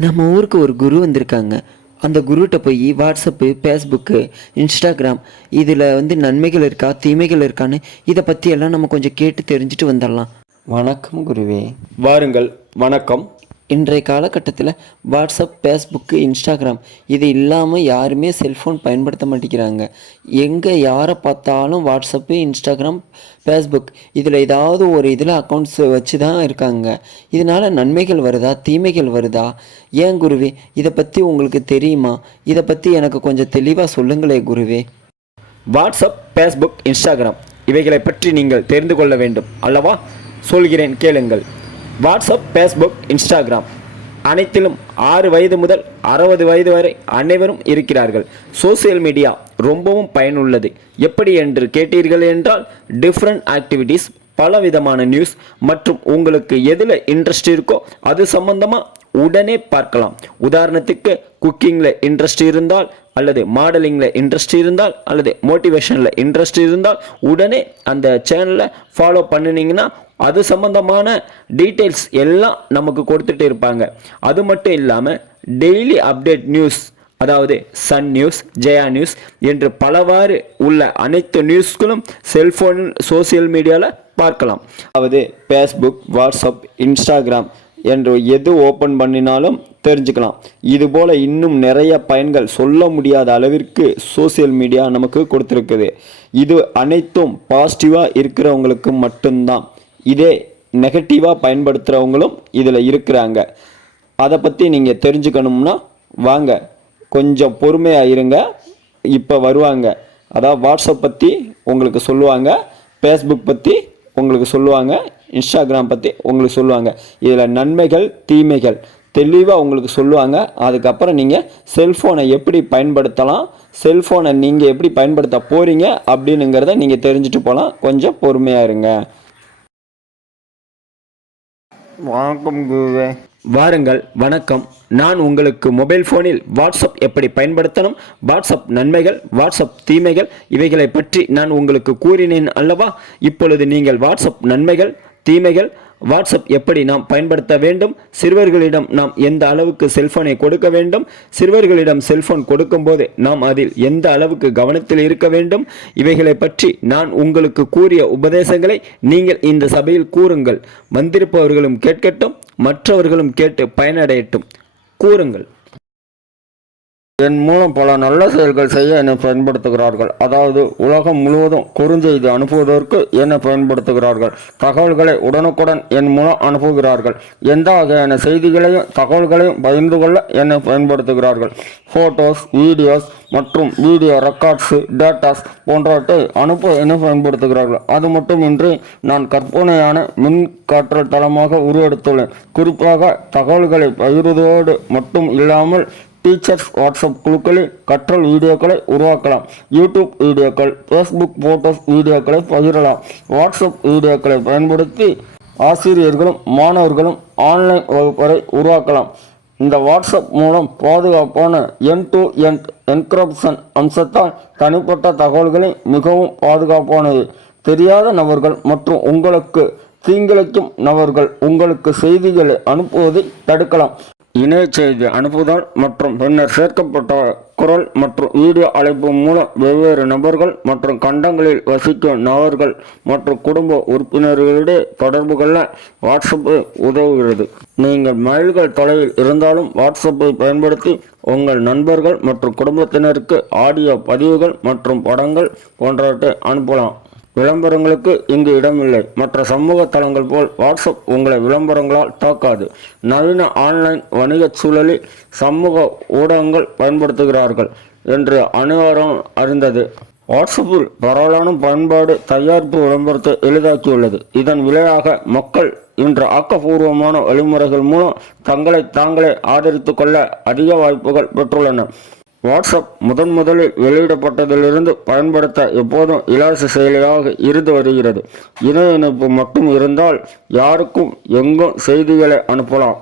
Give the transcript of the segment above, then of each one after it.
நம்ம ஊருக்கு ஒரு குரு வந்திருக்காங்க. அந்த குருகிட்ட போய் வாட்ஸ்அப்பு ஃபேஸ்புக்கு இன்ஸ்டாகிராம் இதில் வந்து நன்மைகள் இருக்கா தீமைகள் இருக்கான்னு இதை பற்றி எல்லாம் நம்ம கொஞ்சம் கேட்டு தெரிஞ்சுட்டு வந்துடலாம். வணக்கம் குருவே. வாருங்கள். வணக்கம். இன்றைய காலகட்டத்தில் வாட்ஸ்அப் ஃபேஸ்புக்கு இன்ஸ்டாகிராம் இது இல்லாமல் யாருமே செல்ஃபோன் பயன்படுத்த மாட்டேங்கிறாங்க. எங்கே யாரை பார்த்தாலும் வாட்ஸ்அப்பு இன்ஸ்டாகிராம் ஃபேஸ்புக் இதில் ஏதாவது ஒரு இதில் அக்கௌண்ட்ஸ் வச்சு தான் இருக்காங்க. இதனால் நன்மைகள் வருதா? தீமைகள் வருதா? ஏன் குருவே? இதை பற்றி உங்களுக்கு தெரியுமா? இதை பற்றி எனக்கு கொஞ்சம் தெளிவாக சொல்லுங்களே குருவே. வாட்ஸ்அப் ஃபேஸ்புக் இன்ஸ்டாகிராம் இவைகளை பற்றி நீங்கள் தெரிந்து கொள்ள வேண்டும். அல்லவா? சொல்கிறேன் கேளுங்கள். WhatsApp Facebook Instagram. அனைத்திலும் ஆறு வயது முதல் அறுபது வயது வரை அனைவரும் இருக்கிறார்கள். சோசியல் மீடியா ரொம்பவும் பயனுள்ளது. எப்படி என்று கேட்டீர்கள் என்றால் டிஃப்ரெண்ட் ஆக்டிவிட்டீஸ் பலவிதமான நியூஸ் மற்றும் உங்களுக்கு எதில் இன்ட்ரெஸ்ட் இருக்கோ அது சம்பந்தமாக உடனே பார்க்கலாம். உதாரணத்துக்கு குக்கிங்கில் இன்ட்ரெஸ்ட் இருந்தால் அல்லது மாடலிங்கில் இன்ட்ரெஸ்ட் இருந்தால் அல்லது மோட்டிவேஷனில் இன்ட்ரெஸ்ட் இருந்தால் உடனே அந்த சேனலை ஃபாலோ பண்ணினீங்கன்னா அது சம்மந்தமான டீட்டெயில்ஸ் எல்லாம் நமக்கு கொடுத்துட்டு இருப்பாங்க. அது மட்டும் இல்லாமல் டெய்லி அப்டேட் நியூஸ் அதாவது சன் நியூஸ் ஜெயா நியூஸ் என்று பலவாறு உள்ள அனைத்து நியூஸ்களும் செல்ஃபோன் சோசியல் மீடியாவில் பார்க்கலாம். அதாவது ஃபேஸ்புக் வாட்ஸ்அப் இன்ஸ்டாகிராம் என்று எது ஓப்பன் பண்ணினாலும் தெரிஞ்சுக்கலாம். இதுபோல் இன்னும் நிறைய பயன்கள் சொல்ல முடியாத அளவிற்கு சோசியல் மீடியா நமக்கு கொடுத்துருக்குது. இது அனைத்தும் பாசிட்டிவாக இருக்கிறவங்களுக்கு மட்டும்தான். இதே நெகட்டிவாக பயன்படுத்துகிறவங்களும் இதில் இருக்கிறாங்க. அதை பற்றி நீங்கள் தெரிஞ்சுக்கணும்னா வாங்க கொஞ்சம் பொறுமையாக இருங்க. இப்போ வருவாங்க. அதாவது வாட்ஸ்அப் பற்றி உங்களுக்கு சொல்லுவாங்க. ஃபேஸ்புக் பற்றி உங்களுக்கு சொல்லுவாங்க. இன்ஸ்டாகிராம் பற்றி உங்களுக்கு சொல்லுவாங்க. இதில் நன்மைகள் தீமைகள் தெளிவாக உங்களுக்கு சொல்லுவாங்க. அதுக்கப்புறம் நீங்கள் செல்ஃபோனை எப்படி பயன்படுத்தலாம் செல்ஃபோனை நீங்கள் எப்படி பயன்படுத்த போகிறீங்க அப்படின்னுங்கிறத நீங்கள் தெரிஞ்சுட்டு போகலாம் கொஞ்சம் பொறுமையாக இருங்க. வணக்கம் குருவே. வாருங்கள் வணக்கம். நான் உங்களுக்கு மொபைல் ஃபோனில் வாட்ஸ்அப் எப்படி பயன்படுத்தணும் வாட்ஸ்அப் நன்மைகள் வாட்ஸ்அப் தீமைகள் இவைகளை பற்றி நான் உங்களுக்கு கூறினேன் அல்லவா? இப்பொழுது நீங்கள் வாட்ஸ்அப் நன்மைகள் தீமைகள் வாட்ஸ்அப் எப்படி நாம் பயன்படுத்த வேண்டும்? சிறுவர்களிடம் நாம் எந்த அளவுக்கு செல்ஃபோனை கொடுக்க வேண்டும்? சிறுவர்களிடம் செல்ஃபோன் கொடுக்கும்போது நாம் அதில் எந்த அளவுக்கு கவனத்தில் இருக்க வேண்டும்? இவைகளை பற்றி நான் உங்களுக்கு கூறிய உபதேசங்களை நீங்கள் இந்த சபையில் கூறுங்கள். வந்திருப்பவர்களும் கேட்கட்டும் மற்றவர்களும் கேட்டு பயனடையட்டும். கூறுங்கள். என் மூலம் பல நல்ல செயல்கள் செய்ய என்னை பயன்படுத்துகிறார்கள். அதாவது உலகம் முழுவதும் குறுஞ்செய்தி அனுப்புவதற்கு என்னை பயன்படுத்துகிறார்கள். தகவல்களை உடனுக்குடன் என் மூலம் அனுப்புகிறார்கள். எந்த வகையான செய்திகளையும் தகவல்களையும் பகிர்ந்து கொள்ள என்னை பயன்படுத்துகிறார்கள். ஃபோட்டோஸ் வீடியோஸ் மற்றும் வீடியோ ரெக்கார்ட்ஸு டேட்டாஸ் போன்றவற்றை அனுப்ப என்னை பயன்படுத்துகிறார்கள். அது மட்டுமின்றி நான் கற்பனையான மின் காற்றல் தளமாக உருவெடுத்துள்ளேன். குறிப்பாக தகவல்களை பகிர்வதோடு மட்டும் இல்லாமல் டீச்சர்ஸ் வாட்ஸ்அப் குழுக்களில் கற்றல் வீடியோக்களை உருவாக்கலாம். யூடியூப் வீடியோக்கள் ஃபேஸ்புக் ஃபோட்டோஸ் வீடியோக்களை பகிரலாம். வாட்ஸ்அப் வீடியோக்களை பயன்படுத்தி ஆசிரியர்களும் மாணவர்களும் ஆன்லைன் வகுப்பறை உருவாக்கலாம். இந்த வாட்ஸ்அப் மூலம் பாதுகாப்பான என் டு என் என்கிரிப்ஷன் அம்சத்தால் தனிப்பட்ட தகவல்களை மிகவும் பாதுகாப்பானது. தெரியாத நபர்கள் மற்றும் உங்களுக்கு தீங்கிழைக்கும் நபர்கள் உங்களுக்கு செய்திகளை அனுப்புவதை தடுக்கலாம். இணைய செய்தி அனுப்புதல் மற்றும் பின்னர் சேர்க்கப்பட்ட குரல் மற்றும் வீடியோ அழைப்பு மூலம் வெவ்வேறு நபர்கள் மற்றும் கண்டங்களில் வசிக்கும் நபர்கள் மற்றும் குடும்ப உறுப்பினர்களிடையே தொடர்பு கொள்ள வாட்ஸ்அப்பு உதவுகிறது. நீங்கள் மைல்கள் தொலைவில் இருந்தாலும் வாட்ஸ்அப்பை பயன்படுத்தி உங்கள் நண்பர்கள் மற்றும் குடும்பத்தினருக்கு ஆடியோ பதிவுகள் மற்றும் படங்கள் போன்றவற்றை அனுப்பலாம். விளம்பரங்களுக்கு இங்கு இடமில்லை. மற்ற சமூக தளங்கள் போல் வாட்ஸ்அப் உங்களை விளம்பரங்களால் தாக்காது. நவீன ஆன்லைன் வணிகச் சூழலில் சமூக ஊடகங்கள் பயன்படுத்துகிறார்கள் என்று அனைவரும் அறிந்தது. வாட்ஸ்அப்பில் பரவலான பயன்பாடு தயாரிப்பு விளம்பரத்தை எளிதாக்கியுள்ளது. இதன் விளைவாக மக்கள் இன்று ஆக்கப்பூர்வமான வழிமுறைகள் மூலம் தங்களை தாங்களே ஆதரித்து கொள்ள அதிக வாய்ப்புகள் பெற்றுள்ளன வாட்ஸ்அப் முதன் முதலில் வெளியிடப்பட்டதிலிருந்து பயன்படுத்த எப்போதும் இலவச செயலியாக இருந்து வருகிறது. இணைய இணைப்பு மட்டும் இருந்தால் யாருக்கும் எங்கும் செய்திகளை அனுப்பலாம்.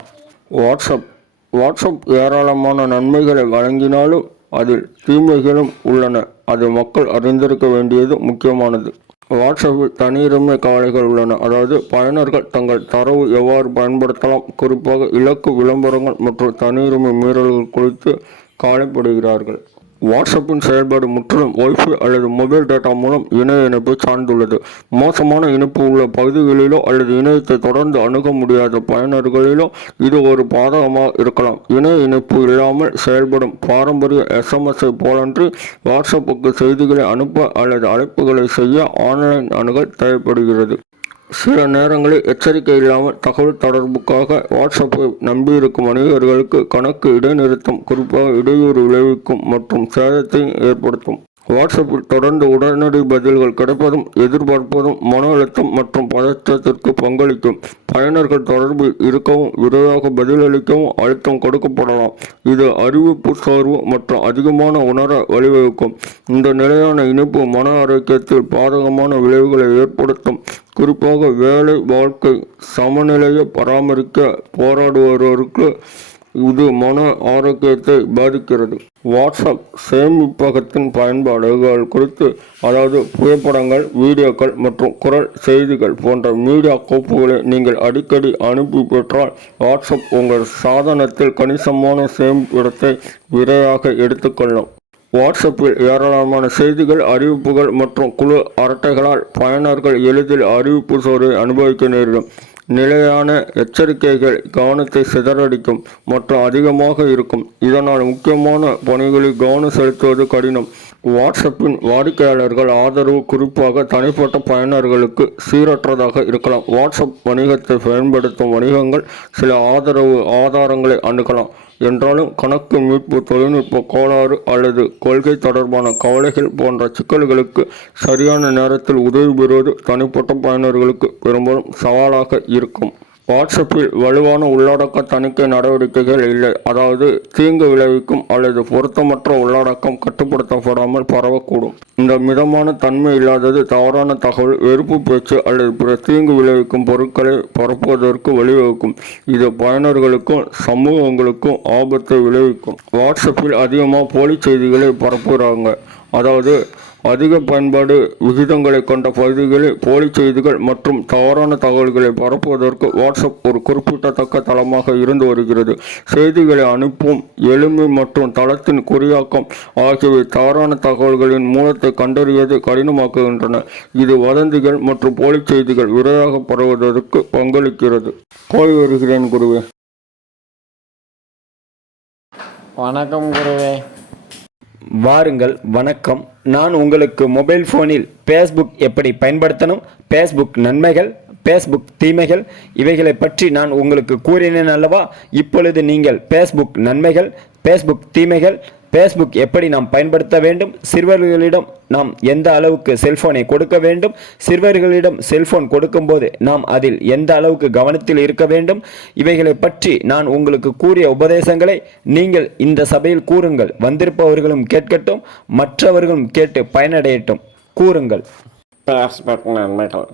வாட்ஸ்அப் வாட்ஸ்அப் ஏராளமான நன்மைகளை வழங்கினாலும் அதில் தீமைகளும் உள்ளன. அது மக்கள் அறிந்திருக்க வேண்டியது முக்கியமானது. வாட்ஸ்அப்பில் தனியுரிமை கவலைகள் உள்ளன. அதாவது பயனர்கள் தங்கள் தரவு எவ்வாறு பயன்படுத்தலாம் குறிப்பாக இலக்கு விளம்பரங்கள் மற்றும் தனியுரிமை மீறல்கள் குறித்து கவலைப்படுகிறார்கள் வாட்ஸ்அப்பின் செயல்பாடு முற்றிலும் ஒய்ஃபை அல்லது மொபைல் டேட்டா மூலம் இணைய இணைப்பு சார்ந்துள்ளது. மோசமான இணைப்பு உள்ள பகுதிகளிலோ அல்லது இணையத்தை தொடர்ந்து அணுக முடியாத பயனர்களிலோ இது ஒரு பாதகமாக இருக்கலாம். இணைய இணைப்பு இல்லாமல் செயல்படும் பாரம்பரிய எஸ்எம்எஸ்ஐ போலன்றி வாட்ஸ்அப்புக்கு செய்திகளை அனுப்ப அல்லது அழைப்புகளை செய்ய ஆன்லைன் அணுகல் தேவைப்படுகிறது. சில நேரங்களில் எச்சரிக்கை இல்லாமல் தகவல் தொடர்புக்காக வாட்ஸ்அப்பை நம்பியிருக்கும் வணிகர்களுக்கு கணக்கு இடைநிறுத்தம் குறிப்பாக இடையூறு விளைவிக்கும் மற்றும் சேதத்தை ஏற்படுத்தும். வாட்ஸ்அப்பில் தொடர்ந்து உடனடி பதில்கள் கிடைப்பதும் எதிர்பார்ப்பதும் மன அழுத்தம் மற்றும் பதற்றத்திற்கு பங்களிக்கும். பயனர்கள் தொடர்பில் இருக்கவும் விரைவாக பதிலளிக்கவும் அழுத்தம் கொடுக்கப்படலாம். இது அறிவிப்பு சோர்வு மற்றும் அதிகமான உணர வழிவகுக்கும். இந்த நிலையான இணைப்பு மன ஆரோக்கியத்தில் பாதகமான விளைவுகளை ஏற்படுத்தும். குறிப்பாக வேலை வாழ்க்கை சமநிலையை பராமரிக்க போராடுபவர்களுக்கு இது மன ஆரோக்கியத்தை பாதிக்கிறது. வாட்ஸ்அப் சேமிப்பகத்தின் பயன்பாடுகள் குறித்து அதாவது புகைப்படங்கள் வீடியோக்கள் மற்றும் குரல் செய்திகள் போன்ற மீடியா கோப்புகளை நீங்கள் அடிக்கடி அனுப்பி பெற்றால் வாட்ஸ்அப் உங்கள் சாதனத்தில் கணிசமான சேமிப்பிடத்தை விரைவாக எடுத்துக்கொள்ளும். வாட்ஸ்அப்பில் ஏராளமான செய்திகள் அறிவிப்புகள் மற்றும் குழு அரட்டைகளால் பயனர்கள் எளிதில் அறிவிப்பு சோர்வை அனுபவிக்க நேரிடும். நிலையான எச்சரிக்கைகள் கவனத்தை சிதறடிக்கும் மற்றும் அதிகமாக இருக்கும். இதனால் முக்கியமான பணிகளில் கவனம் செலுத்துவது கடினம். வாட்ஸ்அப்பின் வாடிக்கையாளர்கள் ஆதரவு குறிப்பாக தனிப்பட்ட பயனர்களுக்கு சீரற்றதாக இருக்கலாம். வாட்ஸ்அப் வணிகத்தை பயன்படுத்தும் வணிகங்கள் சில ஆதரவு ஆதாரங்களை அணுகலாம். என்றாலும் கணக்கு மீட்பு தொழில்நுட்ப கோளாறு அல்லது கொள்கை தொடர்பான கவலைகள் போன்ற சிக்கல்களுக்கு சரியான நேரத்தில் உதவி பெறுவது தனிப்பட்ட பயனர்களுக்கு பெரும்பாலும் சவாலாக இருக்கும். வாட்ஸ்அப்பில் வலுவான உள்ளடக்க தணிக்கை நடவடிக்கைகள் இல்லை. அதாவது தீங்கு விளைவிக்கும் அல்லது பொருத்தமற்ற உள்ளடக்கம் கட்டுப்படுத்தப்படாமல் பரவக்கூடும். இந்த மிதமான தன்மை இல்லாதது தவறான தகவல் வெறுப்பு பேச்சு அல்லது பிற தீங்கு விளைவிக்கும் பொருட்களை பரப்புவதற்கு வழிவகுக்கும். இது பயனர்களுக்கும் சமூகங்களுக்கும் ஆபத்தை விளைவிக்கும். வாட்ஸ்அப்பில் அதிகமாக போலி செய்திகளை பரப்புகிறாங்க. அதாவது அதிக பயன்பாடு விகிதங்களை கொண்ட பகுதிகளில் போலி செய்திகள் மற்றும் தவறான தகவல்களை பரப்புவதற்கு வாட்ஸ்அப் ஒரு குறிப்பிடத்தக்க தளமாக இருந்து வருகிறது. செய்திகளை அனுப்பும் எளிமை மற்றும் தளத்தின் குறியாக்கம் ஆகியவை தவறான தகவல்களின் மூலத்தை கண்டறியது கடினமாக்குகின்றன. இது வதந்திகள் மற்றும் போலி செய்திகள் விரைவாக பரவுவதற்கு பங்களிக்கிறது. போய் வருகிறேன் குருவே. வணக்கம் குருவே. வாருங்கள் வணக்கம். நான் உங்களுக்கு மொபைல் ஃபோனில் ஃபேஸ்புக் எப்படி பயன்படுத்தணும்? ஃபேஸ்புக் நன்மைகள் ஃபேஸ்புக் தீமைகள் இவைகளை பற்றி நான் உங்களுக்கு கூறினேன் அல்லவா? இப்பொழுது நீங்கள் ஃபேஸ்புக் நன்மைகள் ஃபேஸ்புக் தீமைகள் ஃபேஸ்புக் எப்படி நாம் பயன்படுத்த வேண்டும்? சிறுவர்களிடம் நாம் எந்த அளவுக்கு செல்ஃபோனை கொடுக்க வேண்டும்? சிறுவர்களிடம் செல்ஃபோன் கொடுக்கும்போது நாம் அதில் எந்த அளவுக்கு கவனத்தில் இருக்க வேண்டும்? இவைகளை பற்றி நான் உங்களுக்கு கூறிய உபதேசங்களை நீங்கள் இந்த சபையில் கூறுங்கள். வந்திருப்பவர்களும் கேட்கட்டும் மற்றவர்களும் கேட்டு பயனடையட்டும். கூறுங்கள். நன்மைகள்.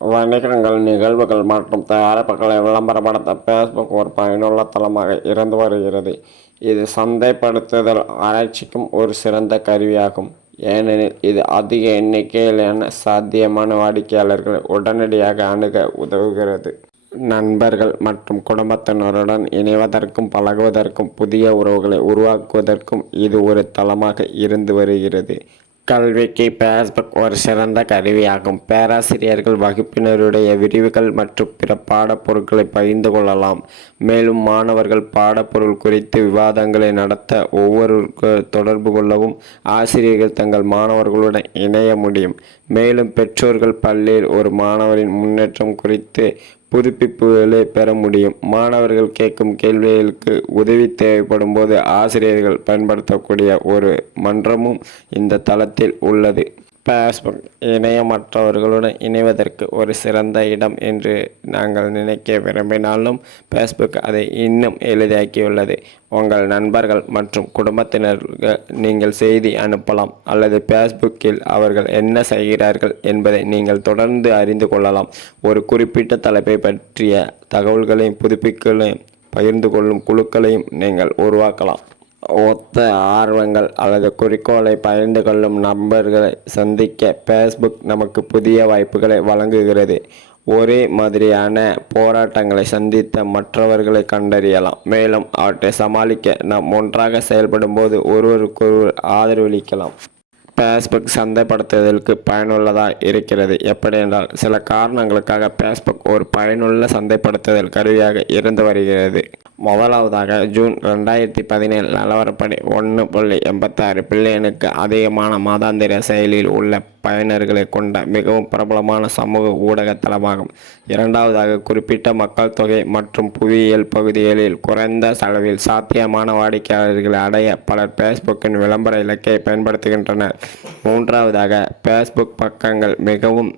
வணிகங்கள் நிகழ்வுகள் மற்றும் தயாரிப்புகளை விளம்பரப்படுத்த ஃபேஸ்புக் ஒரு பயனுள்ள தளமாக இருந்து வருகிறது. இது சந்தைப்படுத்துதல் ஆராய்ச்சிக்கும் ஒரு சிறந்த கருவியாகும். ஏனெனில் இது அதிக எண்ணிக்கையிலான சாத்தியமான வாடிக்கையாளர்களை உடனடியாக அணுக உதவுகிறது. நண்பர்கள் மற்றும் குடும்பத்தினருடன் இணைவதற்கும் பழகுவதற்கும் புதிய உறவுகளை உருவாக்குவதற்கும் இது ஒரு தளமாக இருந்து வருகிறது. கல்விக்கு பேஸ்புக் ஒரு சிறந்த கருவியாகும். பேராசிரியர்கள் வகுப்பினருடைய விரிவுகள் மற்றும் பிற பாடப்பொருட்களை பகிர்ந்து கொள்ளலாம். மேலும் மாணவர்கள் பாடப்பொருள் குறித்து விவாதங்களை நடத்த ஒவ்வொரு தொடர்பு கொள்ளவும் ஆசிரியர்கள் தங்கள் மாணவர்களுடன் இணைய முடியும். மேலும் பெற்றோர்கள் பள்ளியில் ஒரு மாணவரின் முன்னேற்றம் குறித்து புதுப்பிப்புகளை பெற முடியும். மாணவர்கள் கேட்கும் கேள்விகளுக்கு உதவி தேவைப்படும் போது ஆசிரியர்கள் பயன்படுத்தக்கூடிய ஒரு மன்றமும் இந்த தளத்தில் உள்ளது. ஃபேஸ்புக் இணையமற்றவர்களுடன் இணைவதற்கு ஒரு சிறந்த இடம் என்று நாங்கள் நினைக்க விரும்பினாலும் ஃபேஸ்புக் அதை இன்னும் எளிதாக்கியுள்ளது. உங்கள் நண்பர்கள் மற்றும் குடும்பத்தினருக்கு நீங்கள் செய்தி அனுப்பலாம் அல்லது ஃபேஸ்புக்கில் அவர்கள் என்ன செய்கிறார்கள் என்பதை நீங்கள் தொடர்ந்து அறிந்து கொள்ளலாம். ஒரு குறிப்பிட்ட தலைப்பை பற்றிய தகவல்களையும் புதுப்பிக்களையும் பகிர்ந்து கொள்ளும் குழுக்களையும் நீங்கள் உருவாக்கலாம். ஒத்த ஆர்வங்கள் அல்லது குறிக்கோளை பகிர்ந்து கொள்ளும் நண்பர்களை சந்திக்க ஃபேஸ்புக் நமக்கு புதிய வாய்ப்புகளை வழங்குகிறது. ஒரே மாதிரியான போராட்டங்களை சந்தித்த மற்றவர்களை கண்டறியலாம். மேலும் அவற்றை சமாளிக்க நாம் ஒன்றாக செயல்படும்போது ஒருவருக்கொருவர் ஆதரவளிக்கலாம். ஃபேஸ்புக் சந்தைப்படுத்துதலுக்கு பயனுள்ளதாக இருக்கிறது. எப்படி என்றால் சில காரணங்களுக்காக ஃபேஸ்புக் ஒரு பயனுள்ள சந்தைப்படுத்துதல் கருவியாக இருந்து வருகிறது. முதலாவதாக ஜூன் ரெண்டாயிரத்தி பதினேழு நிலவரப்படி ஒன்று புள்ளி எண்பத்தாறு பில்லியனுக்கு அதிகமான மாதாந்திர செயலியில் உள்ள பயனர்களை கொண்ட மிகவும் பிரபலமான சமூக ஊடக தளமாகும் இரண்டாவதாக குறிப்பிட்ட மக்கள் தொகை மற்றும் புவியியல் பகுதிகளில் குறைந்த செலவில் சாத்தியமான வாடிக்கையாளர்களை அடைய பலர் ஃபேஸ்புக்கின் விளம்பர இலக்கை பயன்படுத்துகின்றனர். மூன்றாவதாக ஃபேஸ்புக் பக்கங்கள் மிகவும்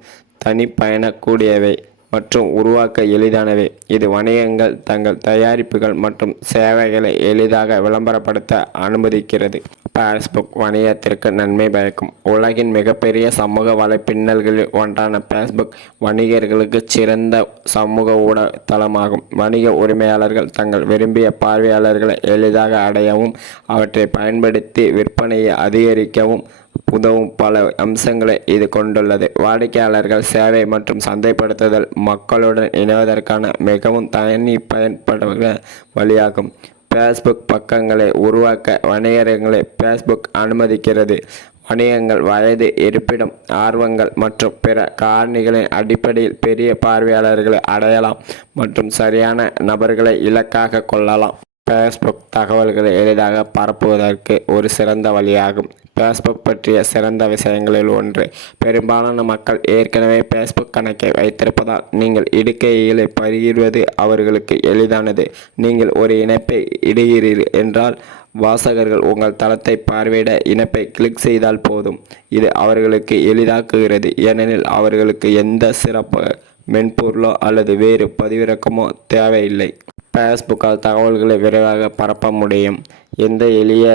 தனிப்பயணக்கூடியவை மற்றும் உருவாக்க எளிதானவை. இது வணிகங்கள் தங்கள் தயாரிப்புகள் மற்றும் சேவைகளை எளிதாக விளம்பரப்படுத்த அனுமதிக்கிறது. ஃபேஸ்புக் வணிகத்திற்கு நன்மை பயக்கும். உலகின் மிகப்பெரிய சமூக வலைப்பின்னல்களில் ஒன்றான ஃபேஸ்புக் வணிகர்களுக்கு சிறந்த சமூக ஊடக தளமாகும் வணிக உரிமையாளர்கள் தங்கள் விரும்பிய பார்வையாளர்களை எளிதாக அடையவும் அவற்றை பயன்படுத்தி விற்பனையை அதிகரிக்கவும் உதவும் பல அம்சங்களை இது கொண்டுள்ளது. வாடிக்கையாளர்கள் சேவை மற்றும் சந்தைப்படுத்துதல் மக்களுடன் இணைவதற்கான மிகவும் தனி பயன்படுகிற வழியாகும். ஃபேஸ்புக் பக்கங்களை உருவாக்க வணிகர்களை ஃபேஸ்புக் அனுமதிக்கிறது. வணிகங்கள் வயது இருப்பிடம் ஆர்வங்கள் மற்றும் பிற காரணிகளின் அடிப்படையில் பெரிய பார்வையாளர்களை அடையலாம் மற்றும் சரியான நபர்களை இலக்காக கொள்ளலாம். ஃபேஸ்புக் தகவல்களை எளிதாக பரப்புவதற்கு ஒரு சிறந்த வழியாகும். ஃபேஸ்புக் பற்றிய சிறந்த விஷயங்களில் ஒன்று. பெரும்பாலான மக்கள் ஏற்கனவே ஃபேஸ்புக் கணக்கை வைத்திருப்பதால் நீங்கள் இடுக்கையிலே பகிர்வது அவர்களுக்கு எளிதானது. நீங்கள் ஒரு இணைப்பை இடுகிறீர்கள் என்றால் வாசகர்கள் உங்கள் தளத்தை பார்வையிட இணைப்பை கிளிக் செய்தால் போதும். இது அவர்களுக்கு எளிதாக்குகிறது. ஏனெனில் அவர்களுக்கு எந்த சிறப்பு மென்பொருளோ அல்லது வேறு பதிவிறக்கமோ தேவையில்லை. ஃபேஸ்புக்கால் தகவல்களை விரைவாக பரப்ப முடியும். எந்த எளிய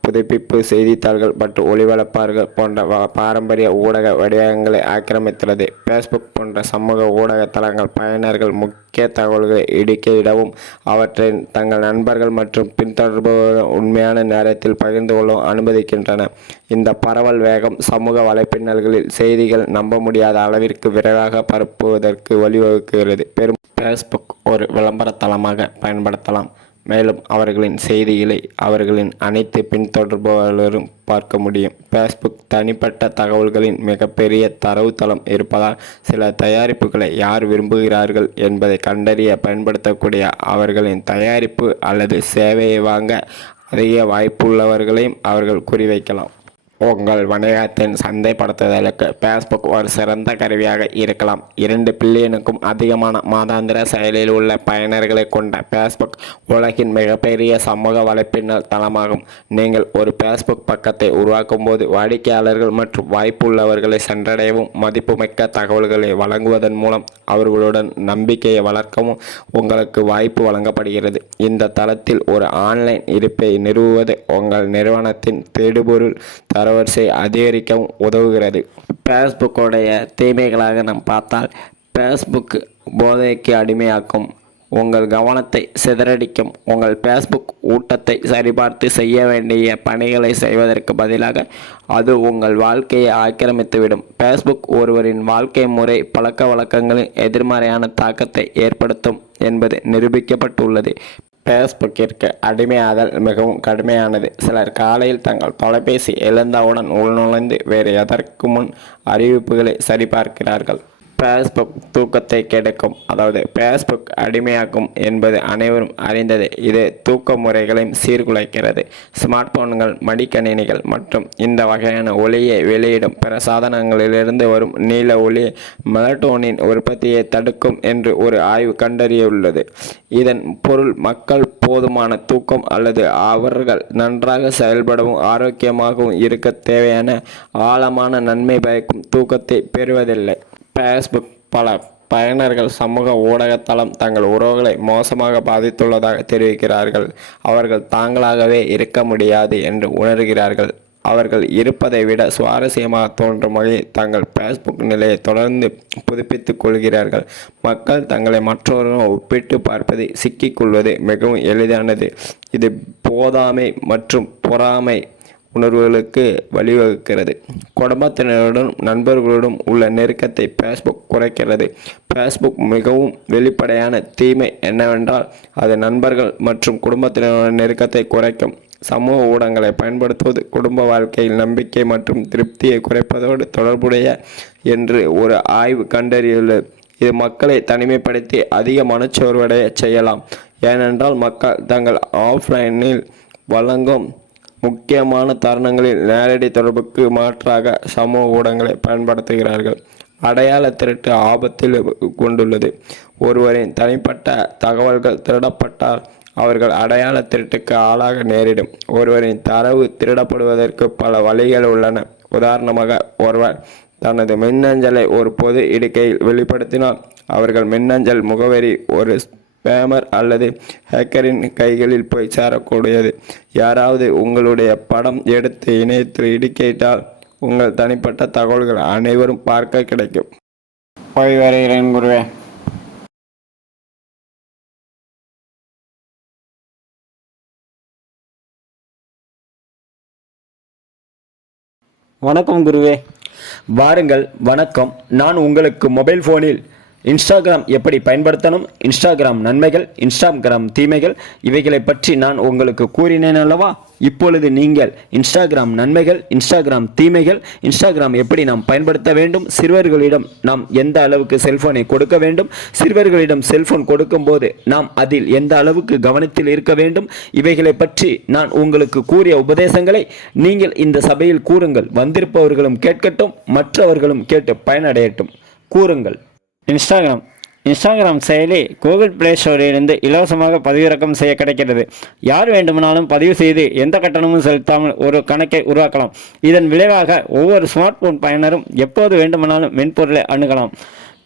புதுப்பிப்பு செய்தித்தாள்கள் மற்றும் ஒளிபரப்பார்கள் போன்ற பாரம்பரிய ஊடக வடிவங்களை ஆக்கிரமித்துள்ளது. ஃபேஸ்புக் போன்ற சமூக ஊடக தளங்கள் பயனர்கள் முக்கிய தகவல்களை இடுக்கையிடவும் அவற்றை தங்கள் நண்பர்கள் மற்றும் பின்தொடர்பவர்கள் உண்மையான நேரத்தில் பகிர்ந்து கொள்ளவும் அனுமதிக்கின்றன. இந்த பரவல் வேகம் சமூக வலைப்பின்னல்களில் செய்திகள் நம்ப முடியாத அளவிற்கு விரைவாக பரப்புவதற்கு வழிவகுக்கிறது. பெரும் ஃபேஸ்புக் ஒரு விளம்பர தளமாக பயன்படுத்தலாம். மேலும் அவர்களின் செய்திகளை அவர்களின் அனைத்து பின்தொடர்பவர்களும் பார்க்க முடியும். ஃபேஸ்புக் தனிப்பட்ட தகவல்களின் மிகப்பெரிய தரவுத்தளம் இருப்பதால் சில தயாரிப்புகளை யார் விரும்புகிறார்கள் என்பதை கண்டறிய பயன்படுத்தக்கூடிய அவர்களின் தயாரிப்பு அல்லது சேவையை வாங்க அதிக வாய்ப்புள்ளவர்களையும் அவர்கள் குறிவைக்கலாம். உங்கள் வணிகத்தின் சந்தைப்படுத்துதலுக்கு ஃபேஸ்புக் ஒரு சிறந்த கருவியாக இருக்கலாம். இரண்டு பில்லியனுக்கும் அதிகமான மாதாந்திர செயலில் உள்ள பயனர்களை கொண்ட ஃபேஸ்புக் உலகின் மிகப்பெரிய சமூக வலைப்பின்னல் தளமாகும். நீங்கள் ஒரு ஃபேஸ்புக் பக்கத்தை உருவாக்கும் போது வாடிக்கையாளர்கள் மற்றும் வாய்ப்புள்ளவர்களை சென்றடையவும் மதிப்புமிக்க தகவல்களை வழங்குவதன் மூலம் அவர்களுடன் நம்பிக்கையை வளர்க்கவும் உங்களுக்கு வாய்ப்பு வழங்கப்படுகிறது. இந்த தளத்தில் ஒரு ஆன்லைன் இருப்பை நிறுவுவது உங்கள் நிறுவனத்தின் தேடுபொருள் தரவரிசை அதிகரிக்கவும் உதவுகிறது. ஃபேஸ்புக்கோடைய தீமைகளாக நாம் பார்த்தால் ஃபேஸ்புக் போதைக்கு அடிமையாக்கும். உங்கள் கவனத்தை சிதறடிக்கும். உங்கள் ஃபேஸ்புக் ஊட்டத்தை சரிபார்த்து செய்ய வேண்டிய பணிகளை செய்வதற்கு பதிலாக அது உங்கள் வாழ்க்கையை ஆக்கிரமித்துவிடும். ஃபேஸ்புக் ஒருவரின் வாழ்க்கை முறை பழக்க வழக்கங்களின் எதிர்மறையான தாக்கத்தை ஏற்படுத்தும் என்பது நிரூபிக்கப்பட்டுள்ளது. ஃபேஸ்புக்கிற்கு அடிமையாதல் மிகவும் கடுமையானது. சிலர் காலையில் தங்கள் தொலைபேசி எழுந்தவுடன் உள்நுழைந்து வேறு எதற்கு முன் அறிவிப்புகளை சரிபார்க்கிறார்கள். ஃபேஸ்புக் தூக்கத்தை கெடுக்கும். அதாவது ஃபேஸ்புக் அடிமையாக்கும் என்பது அனைவரும் அறிந்தது. இது தூக்க முறைகளையும் சீர்குலைக்கிறது. ஸ்மார்ட் போன்கள் மடிக்கணினிகள் மற்றும் இந்த வகையான ஒளியை வெளியிடும் பிற சாதனங்களிலிருந்து வரும் நீல ஒளி மெலட்டோனின் உற்பத்தியை தடுக்கும் என்று ஒரு ஆய்வு கண்டறியுள்ளது இதன் பொருள் மக்கள் போதுமான தூக்கம் அல்லது அவர்கள் நன்றாக செயல்படவும் ஆரோக்கியமாகவும் இருக்க தேவையான ஆழமான நன்மை பயக்கும் தூக்கத்தை பெறுவதில்லை. ஃபேஸ்புக் பல பயனர்கள் சமூக ஊடகத்தளம் தங்கள் உறவுகளை மோசமாக பாதித்துள்ளதாக தெரிவிக்கிறார்கள். அவர்கள் தாங்களாகவே இருக்க முடியாது என்று உணர்கிறார்கள். அவர்கள் இருப்பதை விட சுவாரஸ்யமாக தோன்றும் வகையில் தங்கள் ஃபேஸ்புக் நிலையை தொடர்ந்து புதுப்பித்துக் கொள்கிறார்கள். மக்கள் தங்களை மற்றவர்களும் ஒப்பிட்டு பார்ப்பதை சிக்கிக்கொள்வது மிகவும் எளிதானது. இது போதாமை மற்றும் பொறாமை உணர்வுகளுக்கு வழிவகுக்கிறது. குடும்பத்தினருடன் நண்பர்களுடன் உள்ள நெருக்கத்தை ஃபேஸ்புக் குறைக்கிறது. ஃபேஸ்புக் மிகவும் வெளிப்படையான தீமை என்னவென்றால் அது நண்பர்கள் மற்றும் குடும்பத்தினருடன் நெருக்கத்தை குறைக்கும். சமூக ஊடகங்களை பயன்படுத்துவது குடும்ப வாழ்க்கையில் நம்பிக்கை மற்றும் திருப்தியை குறைப்பதோடு தொடர்புடைய என்று ஒரு ஆய்வு கண்டறியுள்ளது இது மக்களை தனிமைப்படுத்தி அதிக மனச்சோர்வடைய செய்யலாம். ஏனென்றால் மக்கள் தங்கள் ஆஃப்லைனில் வழங்கும் முக்கியமான தருணங்களில் நேரடி தொடர்புக்கு மாற்றாக சமூக ஊடகங்களை பயன்படுத்துகிறார்கள். அடையாள திருட்டு ஆபத்தில் கொண்டுள்ளது. ஒருவரின் தனிப்பட்ட தகவல்கள் திருடப்பட்டால் அவர்கள் அடையாள திருட்டுக்கு ஆளாக நேரிடும். ஒருவரின் தரவு திருடப்படுவதற்கு பல வழிகள் உள்ளன. உதாரணமாக ஒருவர் தனது மின்னஞ்சலை ஒரு பொது இடுக்கையில் வெளிப்படுத்தினால் அவர்கள் மின்னஞ்சல் முகவரி ஒரு ஸ்பேமர் அல்லது ஹேக்கரின் கைகளில் போய் சேரக்கூடியது. யாராவது உங்களுடைய படம் எடுத்து இணையத்தில் இடுக்கையிட்டால் உங்கள் தனிப்பட்ட தகவல்கள் அனைவரும் பார்க்க கிடைக்கும். போய் வருகிறேன் குருவே. வணக்கம் குருவே. வாருங்கள் வணக்கம். நான் உங்களுக்கு மொபைல் ஃபோனில் இன்ஸ்டாகிராம் எப்படி பயன்படுத்தணும் இன்ஸ்டாகிராம் நன்மைகள் இன்ஸ்டாகிராம் தீமைகள் இவைகளை பற்றி நான் உங்களுக்கு கூறினேன் அல்லவா? இப்பொழுது நீங்கள் இன்ஸ்டாகிராம் நன்மைகள் இன்ஸ்டாகிராம் தீமைகள் இன்ஸ்டாகிராம் எப்படி நாம் பயன்படுத்த வேண்டும்? சிறுவர்களிடம் நாம் எந்த அளவுக்கு செல்போனை கொடுக்க வேண்டும்? சிறுவர்களிடம் செல்போன் கொடுக்கும்போது நாம் அதில் எந்த அளவுக்கு கவனத்தில் இருக்க வேண்டும்? இவைகளை பற்றி நான் உங்களுக்கு கூறிய உபதேசங்களை நீங்கள் இந்த சபையில் கூறுங்கள். வந்திருப்பவர்களும் கேட்கட்டும் மற்றவர்களும் கேட்டு பயனடையட்டும். கூறுங்கள். இன்ஸ்டாகிராம். இன்ஸ்டாகிராம் செயலி கூகுள் பிளே ஸ்டோரிலிருந்து இலவசமாக பதிவிறக்கம் செய்ய கிடைக்கிறது. யார் வேண்டுமானாலும் பதிவு செய்து எந்த கட்டணமும் செலுத்தாமல் ஒரு கணக்கை உருவாக்கலாம். இதன் விளைவாக ஒவ்வொரு ஸ்மார்ட் ஃபோன் பயனரும் எப்போது வேண்டுமானாலும் மென்பொருளை அணுகலாம்.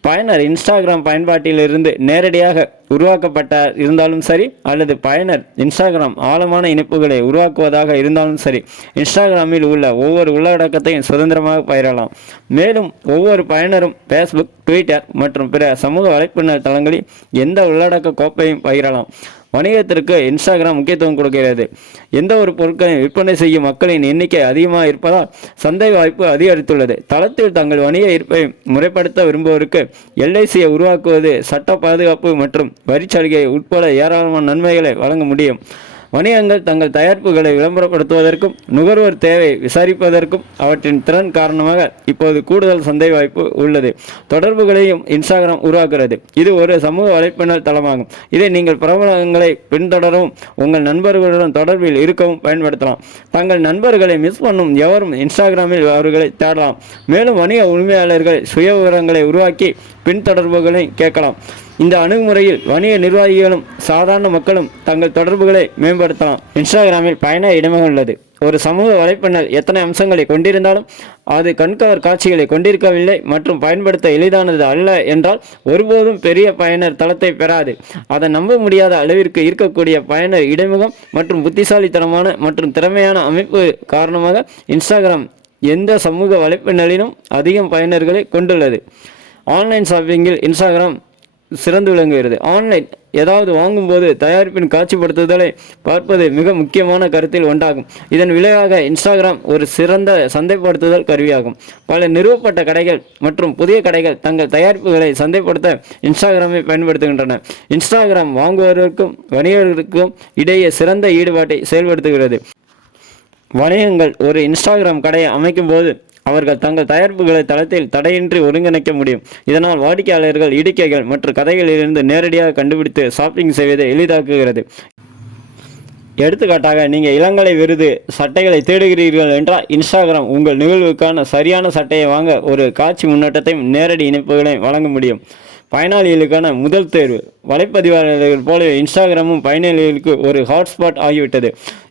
பயனர் இன்ஸ்டாகிராம் பயன்பாட்டிலிருந்து நேரடியாக உருவாக்கப்பட்ட இருந்தாலும் சரி அல்லது பயனர் இன்ஸ்டாகிராம் ஆழமான இணைப்புகளை உருவாக்குவதாக இருந்தாலும் சரி இன்ஸ்டாகிராமில் உள்ள ஒவ்வொரு உள்ளடக்கத்தையும் சுதந்திரமாக பயிரலாம் மேலும் ஒவ்வொரு பயனரும் ஃபேஸ்புக் ட்விட்டர் மற்றும் பிற சமூக வலைப்பின்னல் தளங்களில் எந்த உள்ளடக்க கோப்பையும் பகிரலாம். வணிகத்திற்கு இன்ஸ்டாகிராம் முக்கியத்துவம் கொடுக்கிறது. எந்த ஒரு பொருட்களையும் விற்பனை செய்யும் மக்களின் எண்ணிக்கை அதிகமாக இருப்பதால் சந்தை வாய்ப்பு அதிகரித்துள்ளது. தளத்தில் தங்கள் வணிக இருப்பை முறைப்படுத்த விரும்புவோருக்கு எல்ஐசியை உருவாக்குவது சட்ட பாதுகாப்பு மற்றும் வரிச்சலுகை உட்பட ஏராளமான நன்மைகளை வழங்க முடியும். வணிகங்கள் தங்கள் தயாரிப்புகளை விளம்பரப்படுத்துவதற்கும் நுகர்வோர் தேவை விசாரிப்பதற்கும் அவற்றின் திறன் காரணமாக இப்போது கூடுதல் சந்தை வாய்ப்பு உள்ளது. தொடர்புகளையும் இன்ஸ்டாகிராம் உருவாக்குகிறது. இது ஒரு சமூக வலைப்பின்னல் தளமாகும். இதை நீங்கள் பிரபலங்களை பின்தொடரவும் உங்கள் நண்பர்களுடன் தொடர்பில் இருக்கவும் பயன்படுத்தலாம். தங்கள் நண்பர்களை மிஸ் பண்ணும் எவரும் இன்ஸ்டாகிராமில் அவர்களை தேடலாம். மேலும் வணிக உரிமையாளர்கள் சுய விவரங்களை உருவாக்கி பின்தொடர்புகளை கேட்கலாம். இந்த அணுகுமுறையில் வணிக நிர்வாகிகளும் சாதாரண மக்களும் தங்கள் தொடர்புகளை மேம்படுத்தலாம். இன்ஸ்டாகிராமில் பயண இடைமுகம் உள்ளது. ஒரு சமூக வலைப்பின்னல் எத்தனை அம்சங்களை கொண்டிருந்தாலும் அது கண்கவர் காட்சிகளை கொண்டிருக்கவில்லை மற்றும் பயன்படுத்த எளிதானது அல்ல என்றால் ஒருபோதும் பெரிய பயனர் தளத்தை பெறாது. அதை நம்ப முடியாத அளவிற்கு இருக்கக்கூடிய பயனர் இடைமுகம் மற்றும் புத்திசாலித்தனமான மற்றும் திறமையான அமைப்பு காரணமாக இன்ஸ்டாகிராம் எந்த சமூக வலைப்பின்னலிலும் அதிகம் பயனர்களை கொண்டுள்ளது. ஆன்லைன் ஷாப்பிங்கில் இன்ஸ்டாகிராம் சிறந்து விளங்குகிறது. ஆன்லைன் ஏதாவது வாங்கும்போது தயாரிப்பின் காட்சிப்படுத்துதலை பார்ப்பது மிக முக்கியமான கருத்தில் ஒன்றாகும். இதன் விளைவாக இன்ஸ்டாகிராம் ஒரு சிறந்த சந்தைப்படுத்துதல் கருவியாகும். பல நிறுவப்பட்ட கடைகள் மற்றும் புதிய கடைகள் தங்கள் தயாரிப்புகளை சந்தைப்படுத்த இன்ஸ்டாகிராமை பயன்படுத்துகின்றன. இன்ஸ்டாகிராம் வாங்குவதற்கும் வணிகர்களுக்கும் இடையே சிறந்த ஈடுபாட்டை செயல்படுத்துகிறது. வணிகங்கள் ஒரு இன்ஸ்டாகிராம் கடையை அமைக்கும்போது அவர்கள் தங்கள் தயாரிப்புகளை தளத்தில் தடையின்றி ஒருங்கிணைக்க முடியும். இதனால் வாடிக்கையாளர்கள் இடுக்கைகள் மற்றும் கதைகளிலிருந்து நேரடியாக கண்டுபிடித்து ஷாப்பிங் செய்வதை எளிதாக்குகிறது. எடுத்துக்காட்டாக நீங்கள் இளங்கலை விருது சட்டைகளை தேடுகிறீர்கள் என்றால் இன்ஸ்டாகிராம் உங்கள் நிகழ்வுக்கான சரியான சட்டையை வாங்க ஒரு காட்சி முன்னோட்டத்தையும் நேரடி இணைப்புகளையும் வழங்க முடியும். பயனாளிகளுக்கான முதல் தேர்வு. வலைப்பதிவாளர்கள் போல இன்ஸ்டாகிராமும் பயனாளிகளுக்கு ஒரு ஹாட்ஸ்பாட் ஆகிவிட்டது.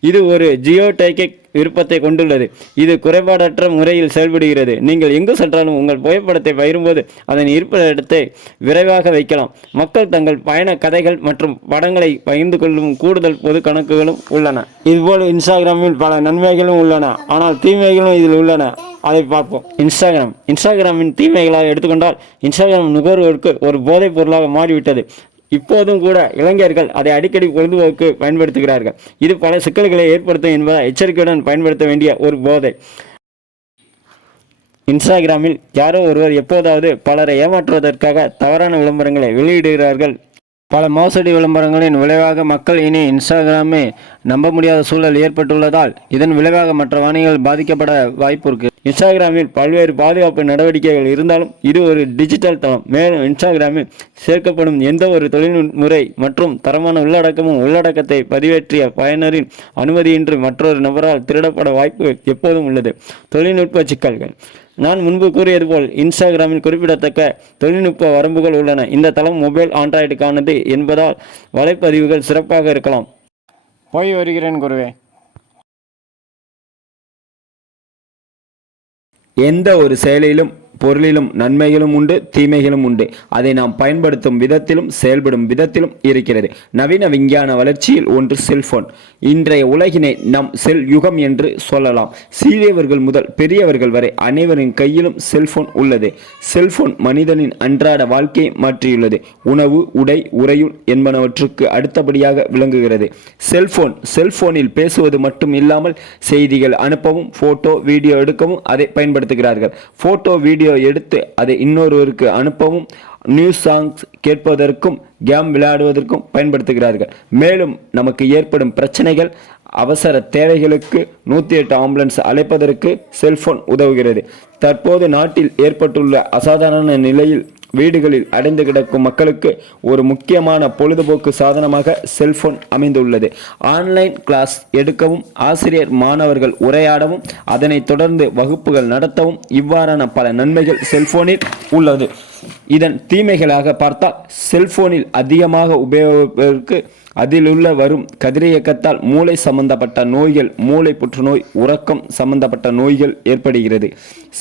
இது ஒரு ஜியோடெக்கிக் விருப்பத்தை கொண்டுள்ளது. இது குறைபாடற்ற முறையில் செயல்படுகிறது. நீங்கள் எங்கு சென்றாலும் உங்கள் புகைப்படத்தை பகிரும்போது அதன் இருப்பிடத்தை விரைவாக வைக்கலாம். மக்கள் தங்கள் பயண கதைகள் மற்றும் படங்களை பகிர்ந்து கொள்ளும் கூடுதல் பொது கணக்குகளும் உள்ளன. இதுபோல் இன்ஸ்டாகிராமில் பல நன்மைகளும் உள்ளன. ஆனால் தீமைகளும் இதில் உள்ளன. அதை பார்ப்போம். இன்ஸ்டாகிராம். இன்ஸ்டாகிராமின் தீமைகளாக எடுத்துக்கொண்டால் இன்ஸ்டாகிராம் நுகர்வோருக்கு ஒரு போதைப் பொருளாக மாறிவிட்டது. இப்போதும் கூட இளைஞர்கள் அதை அடிக்கடி பொழுதுபோக்கு பயன்படுத்துகிறார்கள். இது பல சிக்கல்களை ஏற்படுத்தும் என்பதை எச்சரிக்கையுடன் பயன்படுத்த வேண்டிய ஒரு போதை. இன்ஸ்டாகிராமில் யாரோ ஒருவர் எப்போதாவது பலரை ஏமாற்றுவதற்காக தவறான விளம்பரங்களை வெளியிடுகிறார்கள். பல மோசடி விளம்பரங்களின் விளைவாக மக்கள் இனி இன்ஸ்டாகிராமே நம்ப முடியாத சூழல் ஏற்பட்டுள்ளதால் இதன் விளைவாக மற்ற வணிகங்கள் பாதிக்கப்பட வாய்ப்பு இருக்கு. இன்ஸ்டாகிராமில் பல்வேறு பாதுகாப்பு நடவடிக்கைகள் இருந்தாலும் இது ஒரு டிஜிட்டல் தளம். மேலும் இன்ஸ்டாகிராமில் சேர்க்கப்படும் எந்த ஒரு தொழில்முறை மற்றும் தரமான உள்ளடக்கமும் உள்ளடக்கத்தை பதிவேற்றிய பயனரின் அனுமதியின்றி மற்றொரு நபரால் திருடப்பட வாய்ப்பு எப்போதும் உள்ளது. தொழில்நுட்ப சிக்கல்கள். நான் முன்பு கூறியது போல் இன்ஸ்டாகிராமில் குறிப்பிடத்தக்க தொழில்நுட்ப வரம்புகள் உள்ளன. இந்த தளம் மொபைல் ஆண்ட்ராய்டுக்கானது என்பதால் வலைப்பதிவுகள் சிறப்பாக இருக்கலாம். போய் வருகிறேன் குருவே. எந்த ஒரு செயலிலும் பொருளிலும் நன்மைகளும் உண்டு தீமைகளும் உண்டு. அதை நாம் பயன்படுத்தும் விதத்திலும் செயல்படும் விதத்திலும் இருக்கிறது. நவீன விஞ்ஞான வளர்ச்சியில் ஒன்று செல்போன். இன்றைய உலகினை நம் செல் யுகம் என்று சொல்லலாம். சிறியவர்கள் முதல் பெரியவர்கள் வரை அனைவரின் கையிலும் செல்போன் உள்ளது. செல்போன் மனிதனின் அன்றாட வாழ்க்கையை மாற்றியுள்ளது. உணவு உடை உறையுள் என்பனவற்றுக்கு அடுத்தபடியாக விளங்குகிறது. செல்போன் செல்போனில் பேசுவது மட்டும் இல்லாமல் செய்திகள் அனுப்பவும் போட்டோ வீடியோ எடுக்கவும் அதை பயன்படுத்துகிறார்கள். போட்டோ வீடியோ எடுத்து அதை இன்னொருவருக்கு அனுப்பவும் நியூஸ் சாங்ஸ் கேட்பதற்கும் கேம் விளையாடுவதற்கும் பயன்படுத்துகிறார்கள். மேலும் நமக்கு ஏற்படும் பிரச்சனைகள் அவசர தேவைகளுக்கு நூற்றி எட்டு ஆம்புலன்ஸ் அழைப்பதற்கு செல்போன் உதவுகிறது. தற்போது நாட்டில் ஏற்பட்டுள்ள அசாதாரண நிலையில் வீடுகளில் அடைந்து கிடக்கும் மக்களுக்கு ஒரு முக்கியமான பொழுதுபோக்கு சாதனமாக செல்போன் அமைந்துள்ளது. ஆன்லைன் கிளாஸ் எடுக்கவும் ஆசிரியர் மாணவர்கள் உரையாடவும் அதனைத் தொடர்ந்து வகுப்புகள் நடத்தவும் இவ்வாறான பல நன்மைகள் செல்போனில் உள்ளது. இதன் தீமைகளாக பார்த்தால் செல்போனில் அதிகமாக உபயோகிப்பதற்கு அதிலுள்ள வரும் கதிரியக்கத்தால் மூளை சம்பந்தப்பட்ட நோய்கள் மூளை புற்றுநோய் உறக்கம் சம்பந்தப்பட்ட நோய்கள் ஏற்படுகிறது.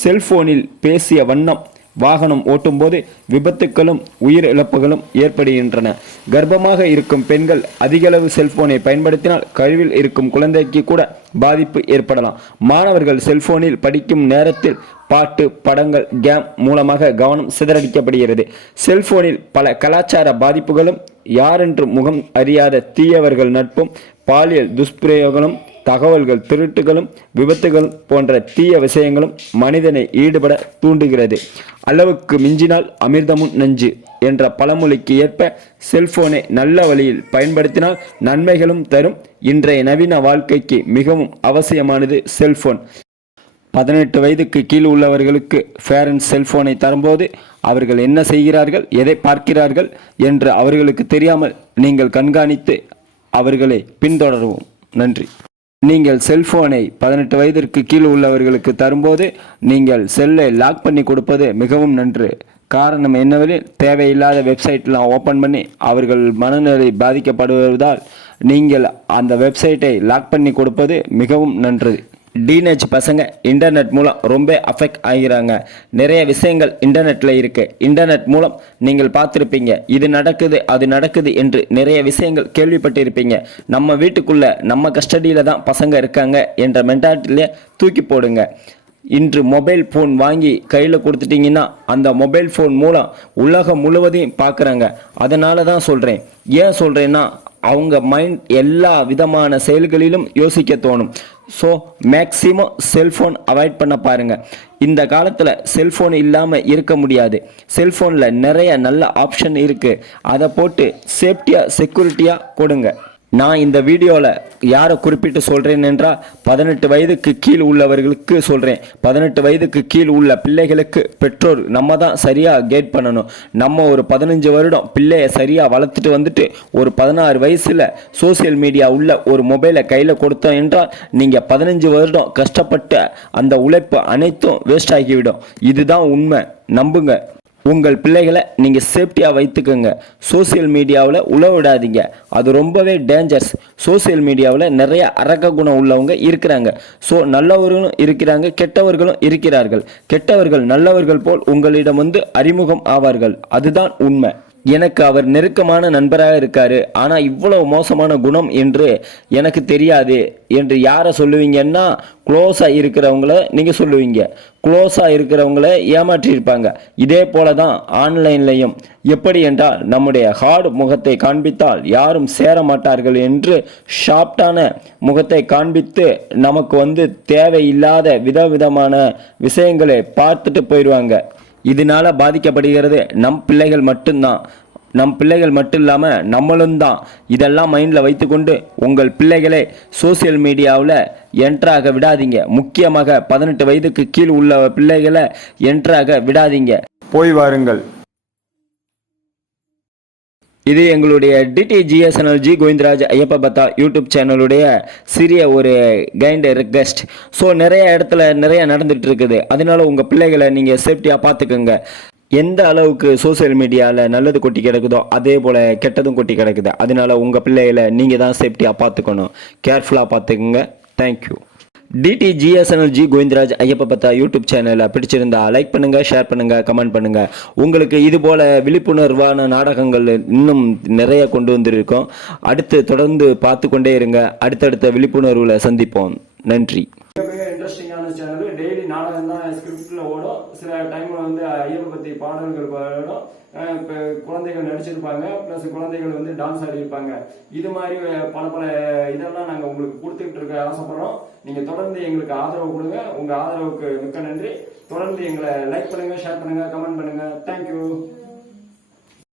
செல்போனில் பேசிய வண்ணம் வாகனம் ஓட்டும்போது விபத்துக்களும் உயிர் இழப்புகளும் ஏற்படுகின்றன. கர்ப்பமாக இருக்கும் பெண்கள் அதிகளவு செல்போனை பயன்படுத்தினால் கழிவில் இருக்கும் குழந்தைக்கு கூட பாதிப்பு ஏற்படலாம். மாணவர்கள் செல்போனில் படிக்கும் நேரத்தில் பாட்டு படங்கள் கேம் மூலமாக கவனம் சிதறடிக்கப்படுகிறது. செல்போனில் பல கலாச்சார பாதிப்புகளும் யாரென்று முகம் அறியாத தீயவர்கள் நட்பும் பாலியல் துஷ்பிரயோகங்களும் தகவல்கள் திருட்டுகளும் விபத்துகள் போன்ற தீய விஷயங்களும் மனிதனை ஈடுபட தூண்டுகிறது. அளவுக்கு மிஞ்சினால் அமிர்தமும் நஞ்சு என்ற பழமொழிக்கு ஏற்ப செல்போனை நல்ல வழியில் பயன்படுத்தினால் நன்மைகளும் தரும். இன்றைய நவீன வாழ்க்கைக்கு மிகவும் அவசியமானது செல்போன். பதினெட்டு வயதுக்கு கீழ் உள்ளவர்களுக்கு பேரண்ட்ஸ் செல்போனை தரும்போது அவர்கள் என்ன செய்கிறார்கள் எதை பார்க்கிறார்கள் என்று அவர்களுக்கு தெரியாமல் நீங்கள் கண்காணித்து அவர்களை பின்தொடரவும். நன்றி. நீங்கள் செல்போனை பதினெட்டு வயதிற்கு கீழ் உள்ளவர்களுக்கு தரும்போது நீங்கள் செல்லை லாக் பண்ணி கொடுப்பது மிகவும் நன்று. காரணம் என்னவெனில் தேவையில்லாத வெப்சைட்லாம் ஓப்பன் பண்ணி அவர்கள் மனநிலை பாதிக்கப்படுவதால் நீங்கள் அந்த வெப்சைட்டை லாக் பண்ணி கொடுப்பது மிகவும் நன்று. டீனேஜ் பசங்க இன்டர்நெட் மூலம் ரொம்ப அஃபெக்ட் ஆகிறாங்க நிறைய விஷயங்கள் இன்டர்நெட்டில் இருக்குது இன்டர்நெட் மூலம் நீங்கள் பார்த்துருப்பீங்க. இது நடக்குது அது நடக்குது என்று நிறைய விஷயங்கள் கேள்விப்பட்டிருப்பீங்க. நம்ம வீட்டுக்குள்ளே நம்ம கஸ்டடியில் தான் பசங்க இருக்காங்க என்ற மென்டாலிட்டியிலே தூக்கி போடுங்க. இன்று மொபைல் ஃபோன் வாங்கி கையில் கொடுத்துட்டிங்கன்னா அந்த மொபைல் ஃபோன் மூலம் உலகம் முழுவதையும் பார்க்குறாங்க. அதனால தான் சொல்கிறேன் ஏன் சொல்கிறேன்னா அவங்க மைண்ட் எல்லா விதமான செயல்களிலும் யோசிக்க தோணும். ஸோ மேக்ஸிமம் செல்ஃபோன் அவாய்ட் பண்ண பாருங்கள் இந்த காலத்தில் செல்ஃபோன் இல்லாமல் இருக்க முடியாது. செல்ஃபோனில் நிறைய நல்ல ஆப்ஷன் இருக்குது அதை போட்டு சேஃப்டியாக செக்யூரிட்டியாக கொடுங்க. நான் இந்த வீடியோவில் யாரை குறிப்பிட்டு சொல்கிறேன் என்றால் பதினெட்டு வயதுக்கு கீழ் உள்ளவர்களுக்கு சொல்கிறேன் பதினெட்டு வயதுக்கு கீழ் உள்ள பிள்ளைகளுக்கு பெற்றோர் நம்ம தான் சரியாக கைட் பண்ணணும். நம்ம ஒரு பதினஞ்சு வருடம் பிள்ளையை சரியாக வளர்த்துட்டு வந்துட்டு ஒரு பதினாறு வயசில் சோஷியல் மீடியா உள்ள ஒரு மொபைலை கையில் கொடுத்தோம் என்றால் நீங்கள் பதினஞ்சு வருடம் கஷ்டப்பட்ட அந்த உழைப்பு அனைத்தும் வேஸ்ட் ஆகிவிடும். இதுதான் உண்மை. நம்புங்க. உங்கள் பிள்ளைகளை நீங்கள் சேஃப்டியாக வைத்துக்கோங்க. சோஷியல் மீடியாவில் உழ விடாதீங்க அது ரொம்பவே டேஞ்சர்ஸ் சோஷியல் மீடியாவில் நிறைய அரக்க குணம் உள்ளவங்க இருக்கிறாங்க. ஸோ நல்லவர்களும் இருக்கிறாங்க கெட்டவர்களும் இருக்கிறார்கள். கெட்டவர்கள் நல்லவர்கள் போல் உங்களிடம் வந்து அறிமுகம் ஆவார்கள். அதுதான் உண்மை. எனக்கு அவர் நெருக்கமான நண்பராக இருக்கார். ஆனால் இவ்வளவு மோசமான குணம் என்று எனக்கு தெரியாது. என்று யாரை சொல்லுவீங்கன்னா க்ளோஸாக இருக்கிறவங்கள நீங்கள் சொல்லுவீங்க. க்ளோஸாக இருக்கிறவங்கள ஏமாற்றியிருப்பாங்க. இதே போல தான் ஆன்லைன்லையும். எப்படி என்றால் நம்முடைய ஹார்ட் முகத்தை காண்பித்தால் யாரும் சேர மாட்டார்கள் என்று ஷாப்டான முகத்தை காண்பித்து நமக்கு வந்து தேவையில்லாத விதவிதமான விஷயங்களை பார்த்துட்டு போயிடுவாங்க. இதனால் பாதிக்கப்படுகிறது. நம் பிள்ளைகள் மட்டும்தான். நம் பிள்ளைகள் மட்டும் இல்லாமல் நம்மளும் தான். இதெல்லாம் மைண்டில் வைத்துக்கொண்டு உங்கள் பிள்ளைகளை சோஷியல் மீடியாவில் என்ட்ராக விடாதீங்க. முக்கியமாக பதினெட்டு வயதுக்கு கீழ் உள்ள பிள்ளைகளை என்ட்ராக விடாதீங்க. போய் வாருங்கள். இது எங்களுடைய டிடிஜிஎஸ்என்எல் ஜி கோவிந்தராஜ் ஐயப்ப பத்தா யூடியூப் சேனலுடைய சிறிய ஒரு கைண்ட் ரிக்வெஸ்ட் ஸோ நிறைய இடத்துல நிறைய நடந்துட்டு இருக்குது அதனால உங்கள் பிள்ளைகளை நீங்கள் சேஃப்டியாக பார்த்துக்கோங்க. எந்த அளவுக்கு சோஷியல் மீடியாவில் நல்லது கொட்டி கிடக்குதோ அதே போல் கெட்டதும் கொட்டி கிடக்குது. அதனால உங்கள் பிள்ளைகளை நீங்கள் தான் சேஃப்டியாக பார்த்துக்கணும். கேர்ஃபுல்லாக பார்த்துக்குங்க. Thank you TDGSNL G Govindaraj Ayyappa பத்தா யூடியூப் சேனலை பிடிச்சிருந்தா லைக் பண்ணுங்கள் ஷேர் பண்ணுங்கள் கமெண்ட் பண்ணுங்கள் உங்களுக்கு இது போல் விழிப்புணர்வான நாடகங்கள் இன்னும் நிறைய கொண்டு வந்திருக்கோம். அடுத்து தொடர்ந்து பார்த்து கொண்டே இருங்க. அடுத்தடுத்த விழிப்புணர்வில் சந்திப்போம். நன்றி. இன்ட்ரெஸ்டிங்கான சேனல் டெய்லி நாடகம் தான் ஸ்கிரிப்டில் ஓடும். சில டைமில் வந்து ஐயப்ப பற்றி பாடல்கள் பாடும் இப்போ குழந்தைகள் நடிச்சிருப்பாங்க ப்ளஸ் குழந்தைகள் வந்து டான்ஸ் ஆடியிருப்பாங்க இது மாதிரி பல பல இதெல்லாம் நாங்கள் உங்களுக்கு கொடுத்துக்கிட்டு இருக்க ஆசைப்படுறோம். நீங்கள் தொடர்ந்து எங்களுக்கு ஆதரவு கொடுங்க. உங்கள் ஆதரவுக்கு மிக்க நன்றி. தொடர்ந்து எங்களை லைக் பண்ணுங்க ஷேர் பண்ணுங்க கமெண்ட் பண்ணுங்க. தேங்க்யூ